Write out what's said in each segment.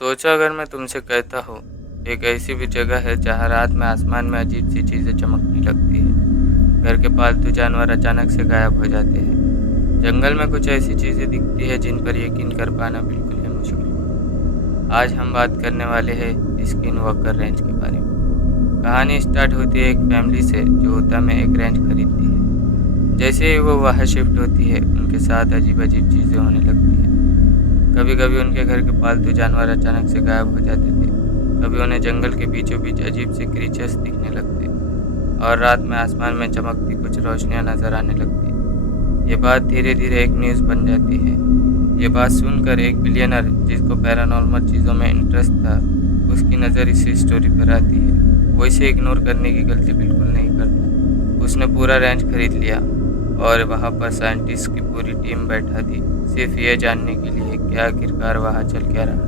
सोचो अगर मैं तुमसे कहता हूँ, एक ऐसी भी जगह है जहाँ रात में आसमान में अजीब सी चीज़ें चमकने लगती है। घर के पालतू जानवर अचानक से गायब हो जाते हैं। जंगल में कुछ ऐसी चीज़ें दिखती है जिन पर यकीन कर पाना बिल्कुल ही मुश्किल। आज हम बात करने वाले हैं स्किन वॉकर रेंज के बारे में। कहानी स्टार्ट होती है एक फैमिली से जो ऊटा में एक रेंज खरीदती है। जैसे ही वो वहाँ शिफ्ट होती है, उनके साथ अजीब अजीब चीज़ें होने लगती हैं। कभी कभी उनके घर के पालतू जानवर अचानक से गायब हो जाते थे। कभी उन्हें जंगल के बीचों बीच अजीब से क्रीचर्स दिखने लगते और रात में आसमान में चमकती कुछ रोशनियां नजर आने लगती। ये बात धीरे धीरे एक न्यूज़ बन जाती है। ये बात सुनकर एक बिलियनर जिसको पैरानॉर्मल चीज़ों में इंटरेस्ट था, उसकी नज़र इसी स्टोरी पर आती है। वो इसे इग्नोर करने की गलती बिल्कुल नहीं करता। उसने पूरा रेंज खरीद लिया और वहाँ पर साइंटिस्ट की पूरी टीम बैठा थी, सिर्फ ये जानने के लिए कि आखिरकार वहाँ चल क्या रहा है।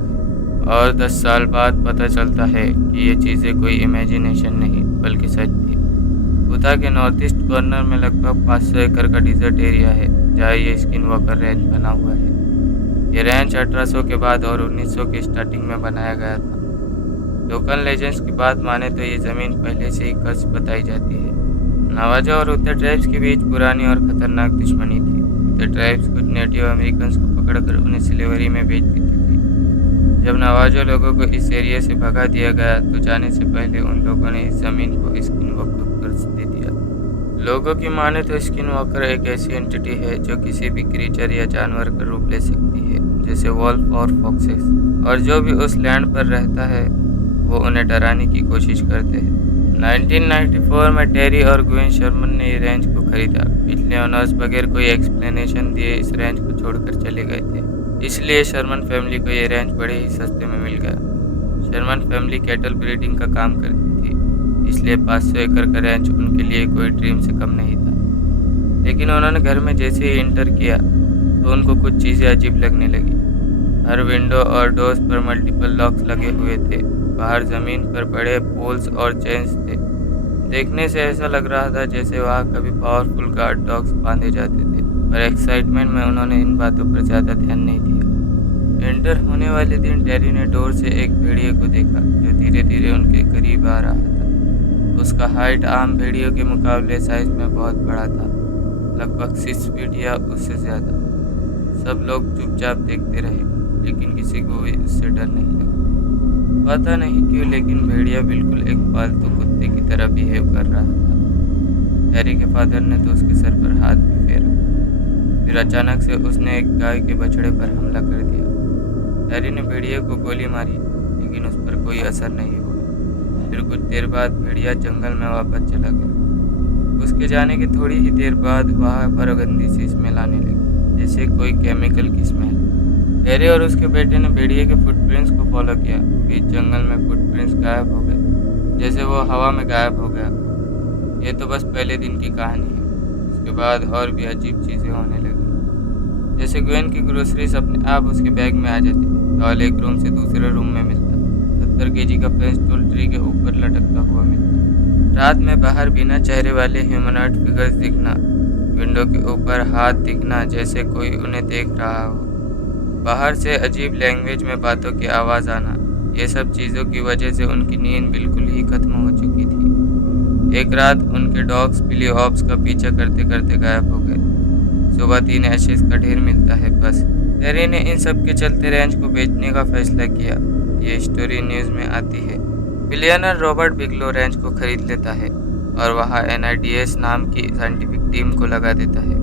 और 10 साल बाद पता चलता है कि ये चीज़ें कोई इमेजिनेशन नहीं बल्कि सच थी। उता के नॉर्थ ईस्ट कॉर्नर में लगभग 500 एकड़ का डिजर्ट एरिया है जहाँ ये स्किन वॉकर रेंज बना हुआ है। ये रेंज 1800 के बाद और 1900 के स्टार्टिंग में बनाया गया था। लोकल लेजेंड्स की बात माने तो ये ज़मीन पहले से ही कर्स बताई जाती है। नवाजो और उत्तर ट्राइब्स के बीच पुरानी और खतरनाक दुश्मनी थी। उत्तर ट्राइब्स कुछ नेटिव अमेरिकन्स को पकड़कर उन्हें स्लेवरी में बेच देती थी। जब नवाजो लोगों को इस एरिया से भगा दिया गया तो जाने से पहले उन लोगों ने इस ज़मीन को स्किन वॉकर दे दिया। लोगों की माने तो स्किन वॉकर एक ऐसी एंटिटी है जो किसी भी क्रीचर या जानवर का रूप ले सकती है, जैसे वॉल्फ और फॉक्सेस, और जो भी उस लैंड पर रहता है वो उन्हें डराने की कोशिश करते हैं। 1994 में टेरी और ग्वेन शर्मन ने ये रेंज को खरीदा। पिछले ओनर्स बगैर कोई एक्सप्लेनेशन दिए इस रेंज को छोड़कर चले गए थे, इसलिए शर्मन फैमिली को ये रेंज बड़े ही सस्ते में मिल गया। शर्मन फैमिली कैटल ब्रीडिंग का काम करती थी, इसलिए 500 एकड़ का रेंज उनके लिए कोई ड्रीम से कम नहीं था। लेकिन उन्होंने घर में जैसे ही इंटर किया तो उनको कुछ चीज़ें अजीब लगने लगी। हर विंडो और डोर्स पर मल्टीपल लॉक्स लगे हुए थे। बाहर ज़मीन पर बड़े पोल्स और चेन्स थे। देखने से ऐसा लग रहा था जैसे वहाँ कभी पावरफुल गार्ड डॉग्स बांधे जाते थे, पर एक्साइटमेंट में उन्होंने इन बातों पर ज़्यादा ध्यान नहीं दिया। एंटर होने वाले दिन टेरी ने डोर से एक भेड़िए को देखा जो धीरे धीरे उनके करीब आ रहा था। उसका हाइट आम भेड़ियों के मुकाबले साइज में बहुत बड़ा था, लगभग 6 फीट या उससे ज़्यादा। सब लोग चुपचाप देखते रहे, लेकिन किसी को भी उससे डर नहीं लगा। पता नहीं क्यों, लेकिन भेड़िया बिल्कुल एक पालतू कुत्ते की तरह बिहेव कर रहा था। हैरी के फादर ने तो उसके सर पर हाथ भी फेरा। फिर अचानक से उसने एक गाय के बछड़े पर हमला कर दिया। हैरी ने भेड़िया को गोली मारी, लेकिन उस पर कोई असर नहीं हुआ। फिर कुछ देर बाद भेड़िया जंगल में वापस चला गया। उसके जाने के थोड़ी ही देर बाद वहाँ पर गंदी सी स्मेल आने लगी, जैसे कोई केमिकल की स्मेल। हैरी और उसके बेटे ने भेड़िए के फुटप्रिंट्स को फॉलो किया। बीच जंगल में फुटप्रिंट्स गायब हो गए, जैसे वो हवा में गायब हो गया। ये तो बस पहले दिन की कहानी है। उसके बाद और भी अजीब चीज़ें होने लगी, जैसे ग्वेन की ग्रोसरीज अपने आप उसके बैग में आ जाती। टॉल एक रूम से दूसरे रूम में मिलता। 70 केजी का फेंस टूल ट्री के ऊपर लटकता हुआ मिलता। रात में बाहर बिना चेहरे वाले ह्यूमनॉइड फिगर्स दिखना। विंडो के ऊपर हाथ दिखना जैसे कोई उन्हें देख रहा हो। बाहर से अजीब लैंग्वेज में बातों की आवाज़ आना। ये सब चीज़ों की वजह से उनकी नींद बिल्कुल ही खत्म हो चुकी थी। एक रात उनके डॉग्स बिली ऑब्स का पीछा करते करते गायब हो गए। सुबह 3 एशेज का ढेर मिलता है बस। टेरी ने इन सब के चलते रेंज को बेचने का फैसला किया। ये स्टोरी न्यूज़ में आती है। बिलियनर रॉबर्ट बिगलो रेंज को खरीद लेता है और वहाँ NIDS नाम की साइंटिफिक टीम को लगा देता है।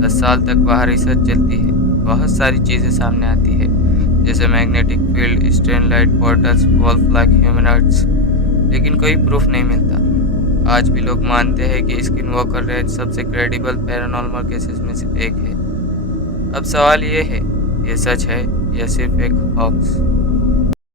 10 साल तक वहाँ रिसर्च चलती है। बहुत सारी चीज़ें सामने आती है, जैसे magnetic field, strange light portals, wolf like humanoids, लेकिन कोई प्रूफ नहीं मिलता। आज भी लोग मानते हैं कि स्किन वॉकर रेंज सबसे क्रेडिबल पैरानॉर्मल केसेस में से एक है। अब सवाल ये है, ये सच है या सिर्फ एक हॉक्स?